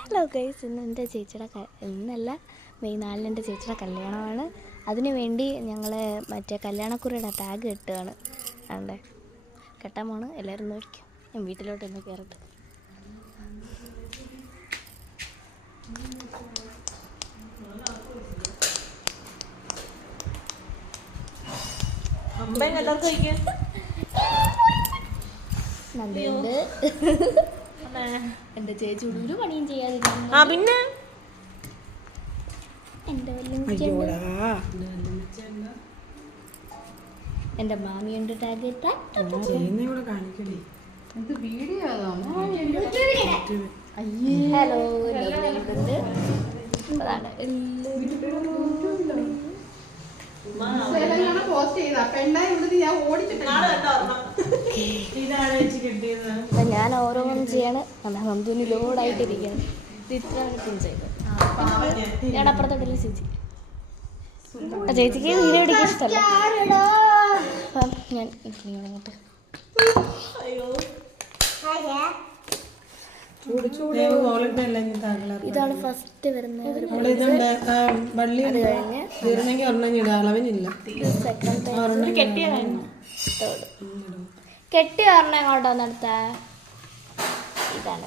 Hello guys, ഇന്ന് എൻ്റെ ചേച്ചിയുടെ ഇന്നല്ല മെയ് 4 എൻ്റെ ചേച്ചിയുടെ കല്യാണമാണ്. അതിനു വേണ്ടി ഞങ്ങൾ മറ്റേ കല്യാണക്കുറിയുടെ ടാഗ് കെട്ടുകയാണ്. ആണ്ടേ കെട്ടാൻ പോണ്. എല്ലാവരും നോക്കും. ഞാൻ വീട്ടിലോട്ട് ഇന്ന് കയറട്ടെ. നന്ദുണ്ട്. എൻ്റെ ചേച്ചി ഒരു പണിയും ചെയ്യാതിരിക്കുന്നു. പിന്നെ എൻ്റെ മാമിയുണ്ട് ടാഗ്. ഹലോ, അതാണ് ഞാൻ ഓരോന്നും ചെയ്യാണ്. നന്ദുവിന് ലോഡായിട്ടിരിക്കുകയാണ്. ഇത് ഇത്രയാണ് പിൻ ചെയ്തത്. ഞാൻ അപ്പുറത്തോട്ടില്ല ചേച്ചി. ചേച്ചിക്ക് വീഡിയോ പിടിക്കാൻ ഇഷ്ടമല്ല. അപ്പം ഞാൻ ഇങ്ങോട്ട് ഇതാണ് ഫസ്റ്റ് വരുന്നത്. കെട്ടി പറഞ്ഞ എങ്ങോട്ടോ നടത്ത. ഇതാണ്